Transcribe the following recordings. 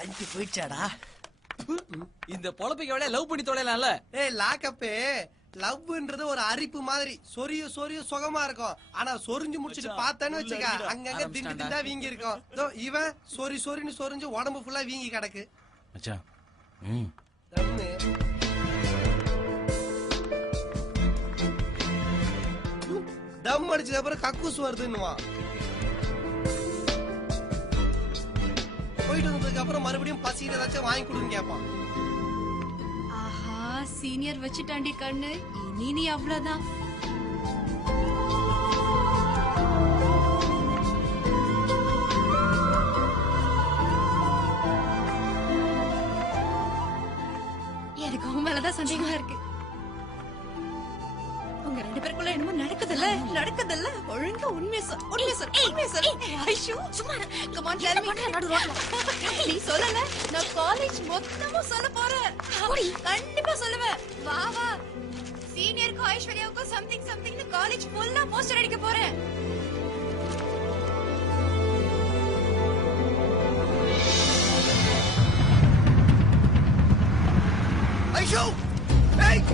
அஞ்சு போயிடுச்சாடா. இந்த பொழப்பிக்க விட லவ் பண்ணி தொலைலாம்ல. ஏய் லாக்கப்பே, லவ்ன்றது ஒரு அரிப்பு மாதிரி சொரிய சொரிய சுகமா இருக்கும். ஆனா சொரிஞ்சு முடிச்சிட்டு பார்த்தேன்னு வச்சுக்க அங்கங்க திண்டு திண்டா வீங்கி இருக்கும். இவன் சொரி சொரின்னு சொரிஞ்சு உடம்பு ஃபுல்லா வீங்கி கிடக்கு. மச்சான் தம் அடிச்சது அப்புறம் கக்கூஸ் வருதுன்னுவான். போயிட்டு வந்ததுக்கு அப்புறம் மறுபடியும் பசிக்கிற ஏதாச்சும் வாங்கி கொடுன்னு கேட்பான். ஆஹா, சீனியர் வச்சுட்டாண்டி கண்ணு. இனி நீ அவ்வளவுதான். எனக்கு உன் மேலதான் சந்தேகமா இருக்கு. உங்க ரெண்டு பேருக்குள்ள என்னமோ நடக்குதுல்ல. ஒழுங்கா உண்மையை சொல். ஐஷு சும்மா கம் ஆன் டெல் மீ. நீ சொல்லல, நான் காலேஜ் மொத்தமும் சொல்ல போறேன். கண்டிப்பா சொல்லுவேன். வா வா, சீனியருக்கும் ஐஸ்வர்யாவுக்கும் சம்திங்னு காலேஜ் ஃபுல்லா போஸ்டர் அடிக்க போறேன். ஐஷு ஏய்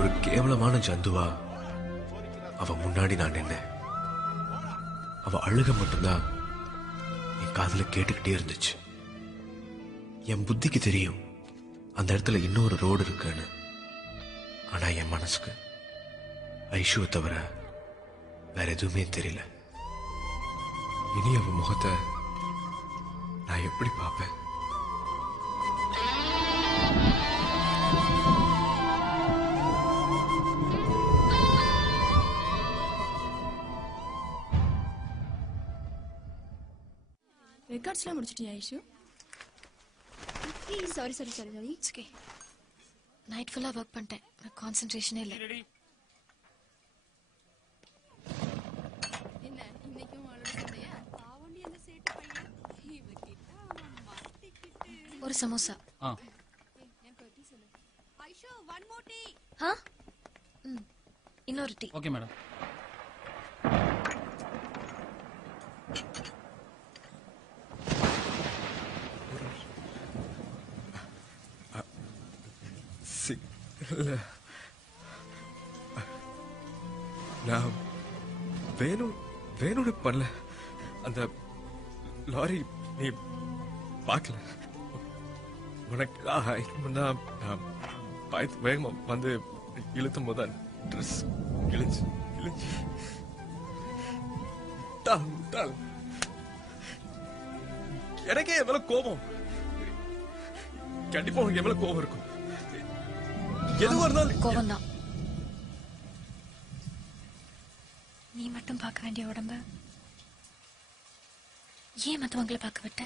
ஒரு கேவலமான ஜந்துவா அவ முன்னாடி நான் நின்னேன். அவ அழுக மட்டும்தான் என் காதுல கேட்டுக்கிட்டே இருந்துச்சு. என் புத்திக்கு தெரியும் அந்த இடத்துல இன்னொரு ரோடு இருக்குன்னு. ஆனா என் மனசுக்கு ஐஷுவை தவிர வேற எதுவுமே தெரியல. இனி அவ முகத்தை நான் எப்படி பார்ப்பேன்? ரெக்கார்ட்ஸ்லாம் முடிச்சிட்டியா Aishu? Sorry it's okay. Night ஃபுல்லா வர்க் பண்ணிட்டேன். கான்சென்ட்ரேஷனே இல்லை. என்ன இன்னைக்கும் ஆளோட சண்டையா? பாவண்டி அந்த சேட்டு பையன் இவகிட்ட அவன் மாட்டிக்கிட்டு. ஒரு சமோசா. என் பத்தி சொல்லு. Aishu one more tea. இன்னொரு டீ. Okay madam. நான் வேணும்னு பண்ணல. அந்த லாரி நீ பார்க்கல. உனக்கு நான் வேகமா வந்து இழுத்தும் போது ட்ரெஸ் கிழிஞ்சு எனக்கே என் மேல கோபம். கண்டிப்பா உனக்கு என் மேல கோபம் இருக்கும். எதுவா இருந்தாலும் கோபம் தான். நீ மட்டும் பார்க்க வேண்டிய உடம்ப ஏன் மத்தவங்களை பார்க்க விட்ட?